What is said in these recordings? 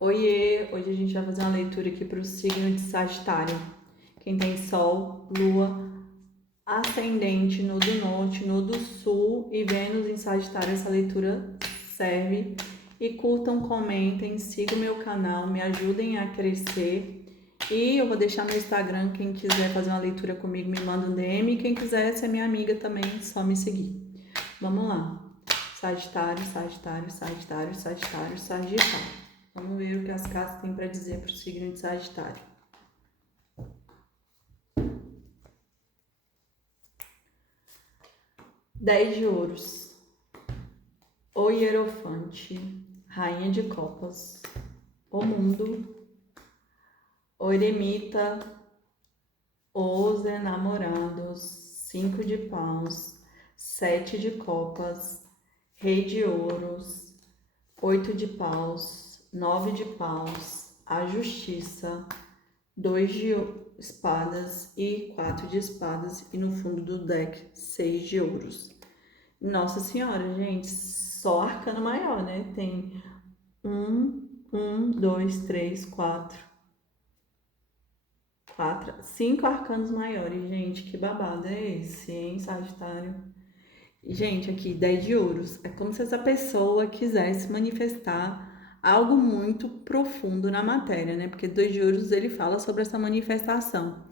Oiê! Hoje a gente vai fazer uma leitura aqui para o signo de Sagitário. Quem tem Sol, Lua, Ascendente no do Norte, no do Sul e Vênus em Sagitário, essa leitura serve. E curtam, comentem, sigam meu canal, me ajudem a crescer. E eu vou deixar meu Instagram, quem quiser fazer uma leitura comigo, me manda um DM. Quem quiser ser minha amiga também, só me seguir. Vamos lá. Sagitário, Sagitário, Sagitário, Sagitário, Sagitário. Vamos ver o que as cartas têm para dizer para o signo de Sagitário. Dez de ouros. O Hierofante. Rainha de copas. O mundo. O eremita. Os enamorados. Cinco de paus. Sete de copas. Rei de ouros. Oito de paus. Nove de paus. A justiça. Dois de espadas e quatro de espadas, e no fundo do deck, seis de ouros. Nossa senhora, gente, só arcano maior, né? Tem dois, três, cinco arcanos maiores, gente. Que babado é esse, hein, Sagitário? Gente, aqui, 10 de ouros. É como se essa pessoa quisesse manifestar algo muito profundo na matéria, né? Porque 2 de ouros ele fala sobre essa manifestação.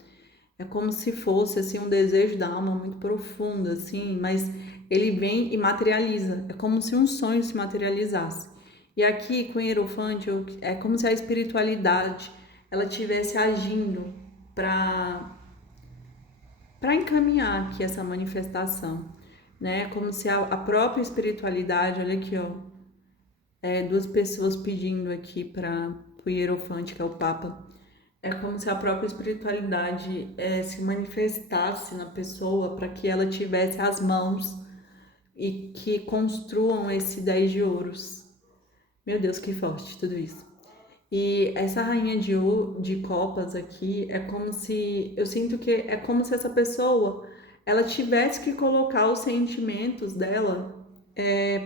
É como se fosse assim um desejo da alma muito profundo, assim, mas ele vem e materializa. É como se um sonho se materializasse. E aqui com o Hierofante é como se a espiritualidade ela estivesse agindo para encaminhar aqui essa manifestação, né? Como se a própria espiritualidade, olha aqui, ó, duas pessoas pedindo aqui para o Hierofante, que é o Papa. É como se a própria espiritualidade se manifestasse na pessoa para que ela tivesse as mãos e que construam esse 10 de ouros. Meu Deus, que forte tudo isso. E essa rainha de copas aqui é como se, eu sinto que é como se essa pessoa ela tivesse que colocar os sentimentos dela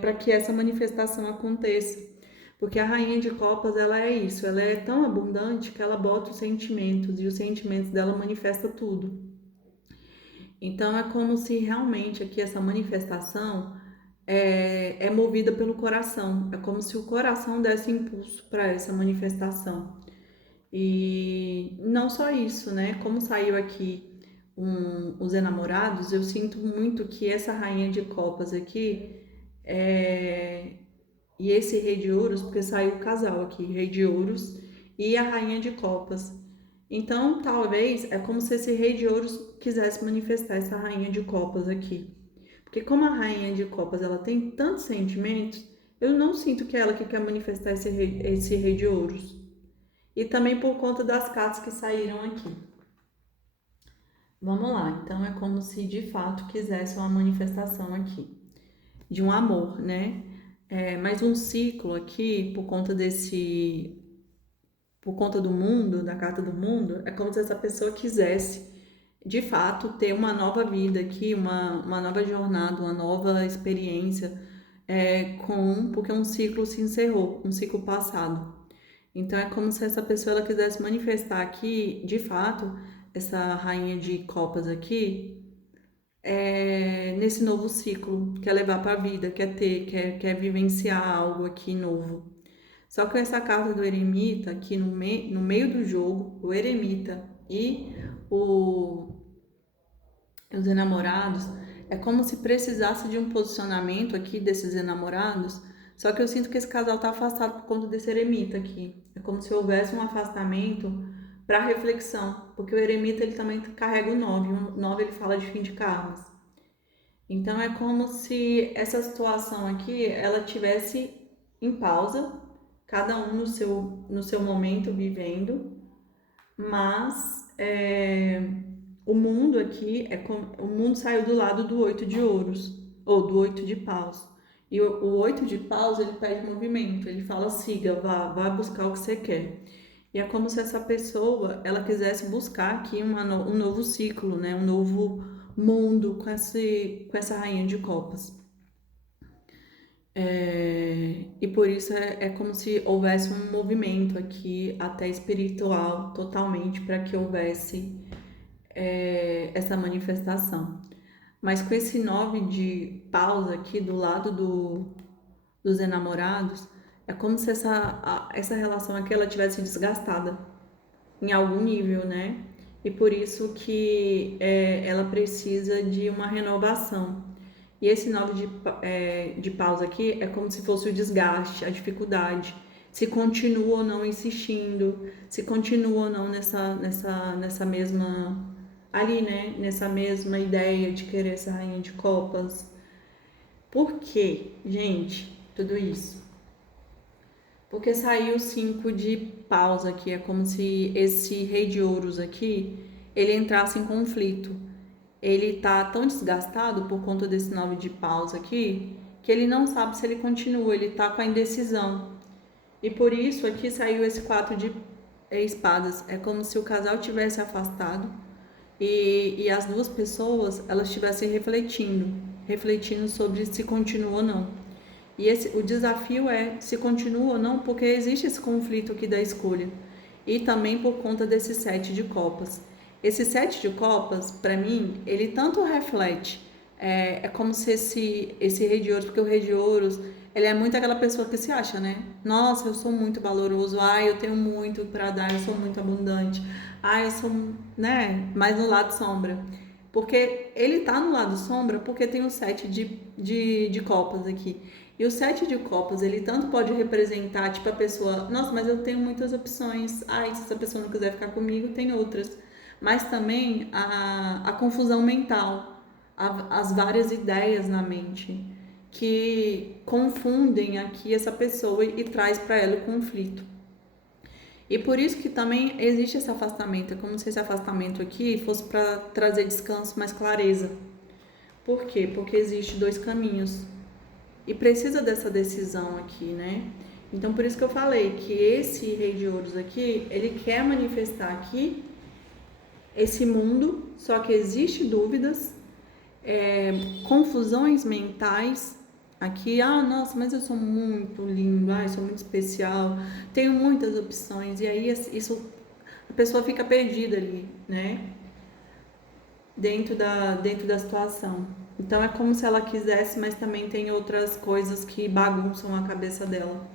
para que essa manifestação aconteça. Porque a rainha de copas, ela é isso, ela é tão abundante que ela bota os sentimentos e os sentimentos dela manifesta tudo. Então é como se realmente aqui essa manifestação é movida pelo coração. É como se o coração desse impulso para essa manifestação. E não só isso, né? Como saiu aqui os enamorados, eu sinto muito que essa rainha de copas aqui e esse rei de ouros, porque saiu o casal aqui, rei de ouros e a rainha de copas. Então, talvez é como se esse rei de ouros quisesse manifestar essa rainha de copas aqui. Porque como a rainha de copas ela tem tantos sentimentos, eu não sinto que é ela que quer manifestar esse rei de ouros. E também por conta das cartas que saíram aqui. Vamos lá, então é como se de fato quisesse uma manifestação aqui de um amor, né? Mas um ciclo aqui, por conta do mundo, da carta do mundo, é como se essa pessoa quisesse de fato ter uma nova vida aqui, uma nova jornada, uma nova experiência, porque um ciclo se encerrou, um ciclo passado. Então é como se essa pessoa ela quisesse manifestar aqui, de fato, essa rainha de copas aqui, nesse novo ciclo, quer levar para a vida, quer vivenciar algo aqui novo. Só que essa carta do eremita, aqui no meio do jogo, o eremita e o, os enamorados, é como se precisasse de um posicionamento aqui desses enamorados. Só que eu sinto que esse casal tá afastado por conta desse eremita aqui. É como se houvesse um afastamento para reflexão, porque o eremita ele também carrega o 9. O 9 ele fala de fim de karmas. Então é como se essa situação aqui ela tivesse em pausa, cada um no seu momento vivendo, mas o mundo aqui o mundo saiu do lado do 8 de ouros ou do 8 de paus. E o 8 de paus ele pede movimento, ele fala siga, vá buscar o que você quer. E é como se essa pessoa ela quisesse buscar aqui um novo ciclo, né? Um novo mundo com essa rainha de copas. E por isso é como se houvesse um movimento aqui, até espiritual, totalmente, para que houvesse essa manifestação. Mas com esse 9 de paus aqui do lado dos enamorados, é como se essa relação aqui ela tivesse desgastada em algum nível, né? E por isso que ela precisa de uma renovação. E esse 9 de paus aqui é como se fosse o desgaste, a dificuldade. Se continua ou não insistindo, se continua ou não nessa mesma. Ali, né? Nessa mesma ideia de querer ser rainha de copas. Por quê, gente, tudo isso? Porque saiu 5 de paus aqui, é como se esse rei de ouros aqui, ele entrasse em conflito. Ele tá tão desgastado por conta desse 9 de paus aqui, que ele não sabe se ele continua, ele tá com a indecisão. E por isso aqui saiu esse 4 de espadas. É como se o casal tivesse afastado e as duas pessoas elas estivessem refletindo sobre se continua ou não. E o desafio é se continua ou não, porque existe esse conflito aqui da escolha. E também por conta desse 7 de copas. Esse 7 de copas, para mim, ele tanto reflete, é como se esse rei de ouros, porque o rei de ouros, ele é muito aquela pessoa que se acha, né? Nossa, eu sou muito valoroso, eu tenho muito para dar, eu sou muito abundante, eu sou, né? Mas no lado sombra. Porque ele tá no lado sombra porque tem o 7 de copas aqui. E o 7 de copas, ele tanto pode representar, tipo, a pessoa, nossa, mas eu tenho muitas opções. Se essa pessoa não quiser ficar comigo, tem outras. Mas também a confusão mental, as várias ideias na mente que confundem aqui essa pessoa e traz para ela o conflito. E por isso que também existe esse afastamento, é como se esse afastamento aqui fosse para trazer descanso, mais clareza. Por quê? Porque existe dois caminhos e precisa dessa decisão aqui, né? Então por isso que eu falei que esse rei de ouros aqui, ele quer manifestar aqui esse mundo, só que existe dúvidas, confusões mentais aqui. Nossa, mas eu sou muito lindo, eu sou muito especial, tenho muitas opções, e aí isso a pessoa fica perdida ali, né? Dentro da situação. Então é como se ela quisesse, mas também tem outras coisas que bagunçam a cabeça dela.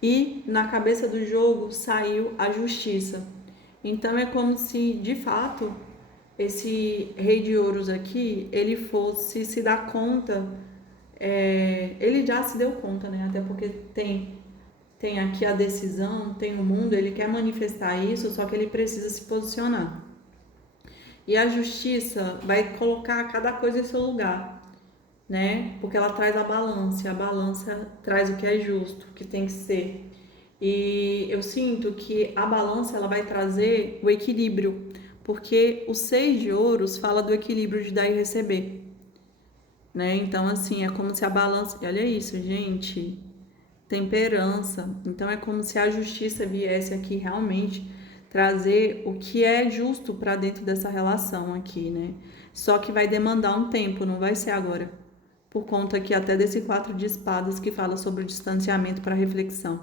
E na cabeça do jogo saiu a justiça. Então é como se, de fato, esse rei de ouros aqui, ele fosse se dar conta, ele já se deu conta, né? Até porque tem aqui a decisão, tem o mundo, ele quer manifestar isso, só que ele precisa se posicionar. E a justiça vai colocar cada coisa em seu lugar, né? Porque ela traz a balança, e a balança traz o que é justo, o que tem que ser. E eu sinto que a balança ela vai trazer o equilíbrio, porque o 6 de ouros fala do equilíbrio de dar e receber, né? Então, assim, é como se a balança. Olha isso, gente. Temperança. Então, é como se a justiça viesse aqui realmente trazer o que é justo para dentro dessa relação aqui, né? Só que vai demandar um tempo, não vai ser agora. Por conta aqui até desse 4 de espadas que fala sobre o distanciamento para reflexão.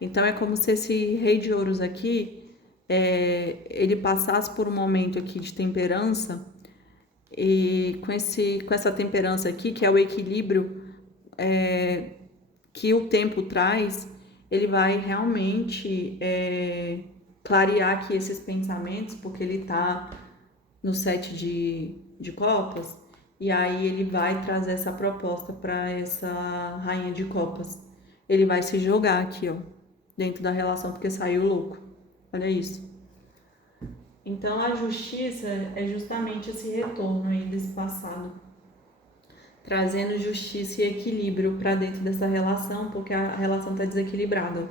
Então é como se esse rei de ouros aqui, ele passasse por um momento aqui de temperança e com essa temperança aqui, que é o equilíbrio que o tempo traz, ele vai realmente clarear aqui esses pensamentos, porque ele está no 7 de copas, e aí ele vai trazer essa proposta para essa rainha de copas. Ele vai se jogar aqui, ó, dentro da relação, porque saiu louco. Olha isso. Então a justiça é justamente esse retorno aí desse passado, trazendo justiça e equilíbrio para dentro dessa relação, porque a relação está desequilibrada.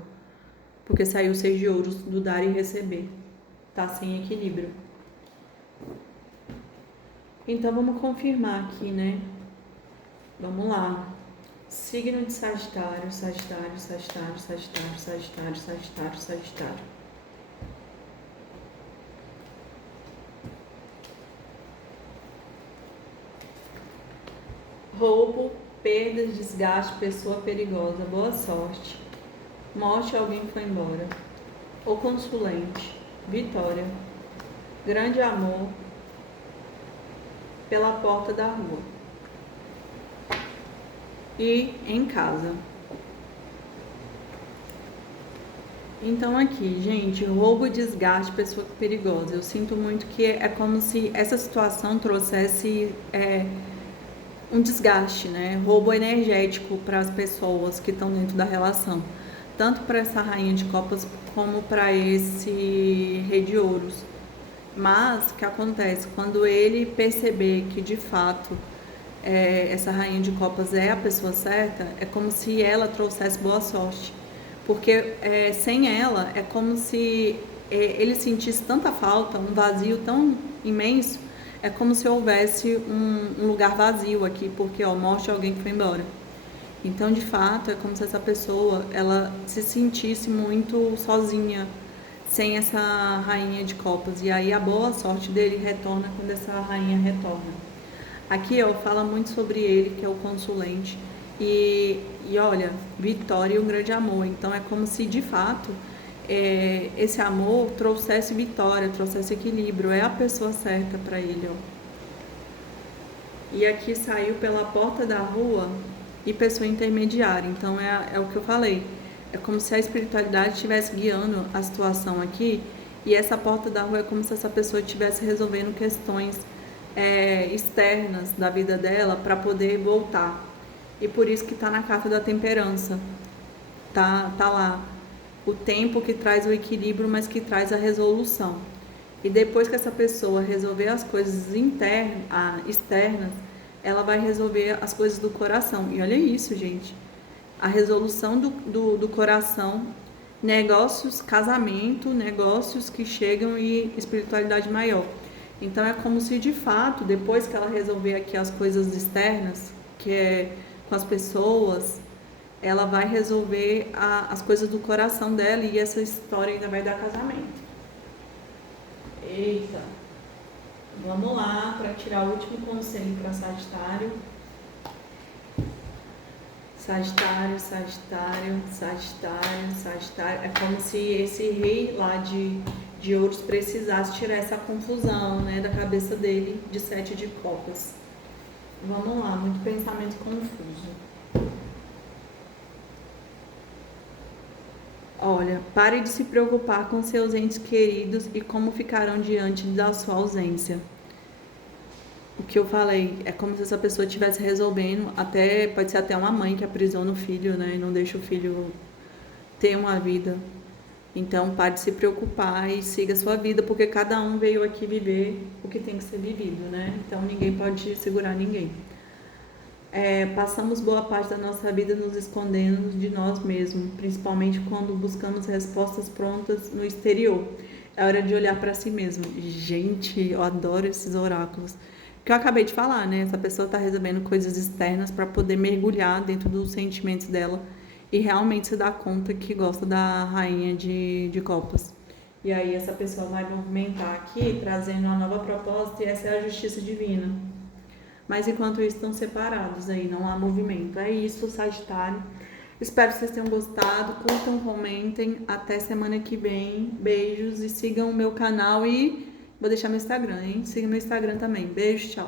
Porque saiu o 6 de ouros do dar e receber. Tá sem equilíbrio. Então vamos confirmar aqui, né? Vamos lá. Signo de Sagitário, Sagitário, Sagitário, Sagitário, Sagitário, Sagitário, Sagitário. Roubo, perda, desgaste, pessoa perigosa, boa sorte. Morte, alguém foi embora. O consulente, vitória. Grande amor, pela porta da rua. E em casa. Então aqui, gente, roubo, desgaste, pessoa perigosa. Eu sinto muito que é como se essa situação trouxesse um desgaste, né? Roubo energético para as pessoas que estão dentro da relação. Tanto para essa rainha de copas como para esse rei de ouros. Mas o que acontece? Quando ele perceber que de fato essa rainha de copas é a pessoa certa, é como se ela trouxesse boa sorte. Porque sem ela é como se ele sentisse tanta falta, um vazio tão imenso, é como se houvesse um lugar vazio aqui, porque morte alguém que foi embora. Então, de fato, é como se essa pessoa ela se sentisse muito sozinha, sem essa rainha de copas. E aí a boa sorte dele retorna quando essa rainha retorna. Aqui, fala muito sobre ele, que é o consulente. E olha, vitória e um grande amor. Então é como se de fato esse amor trouxesse vitória, trouxesse equilíbrio. É a pessoa certa para ele. E aqui saiu pela porta da rua e pessoa intermediária. Então é o que eu falei. É como se a espiritualidade estivesse guiando a situação aqui. E essa porta da rua é como se essa pessoa estivesse resolvendo questões externas da vida dela para poder voltar. E por isso que está na carta da temperança. Tá lá o tempo que traz o equilíbrio, mas que traz a resolução. E depois que essa pessoa resolver as coisas externas, ela vai resolver as coisas do coração. E olha isso, gente. A resolução do coração, negócios, casamento, negócios que chegam e espiritualidade maior. Então é como se de fato, depois que ela resolver aqui as coisas externas, que é com as pessoas, ela vai resolver as coisas do coração dela e essa história ainda vai dar casamento. Eita! Vamos lá para tirar o último conselho para Sagitário. Sagitário, Sagitário, Sagitário, Sagitário. É como se esse rei lá de ouros precisasse tirar essa confusão, né, da cabeça dele de 7 de copas. Vamos lá, muito pensamento confuso. Olha, pare de se preocupar com seus entes queridos e como ficarão diante da sua ausência. O que eu falei é como se essa pessoa estivesse resolvendo, pode ser até uma mãe que aprisiona o filho, né, e não deixa o filho ter uma vida. Então, pare de se preocupar e siga a sua vida, porque cada um veio aqui viver o que tem que ser vivido, né? Então, ninguém pode segurar ninguém. Passamos boa parte da nossa vida nos escondendo de nós mesmos, principalmente quando buscamos respostas prontas no exterior. É hora de olhar para si mesmo. Gente, eu adoro esses oráculos. Que eu acabei de falar, né? Essa pessoa está recebendo coisas externas para poder mergulhar dentro dos sentimentos dela e realmente se dar conta que gosta da rainha de copas. E aí essa pessoa vai movimentar aqui, trazendo uma nova proposta, e essa é a justiça divina. Mas enquanto isso estão separados aí, não há movimento. É isso, Sagitário. Espero que vocês tenham gostado. Curtam, comentem. Até semana que vem. Beijos e sigam o meu canal e vou deixar meu Instagram, hein? Siga meu Instagram também. Beijo, tchau.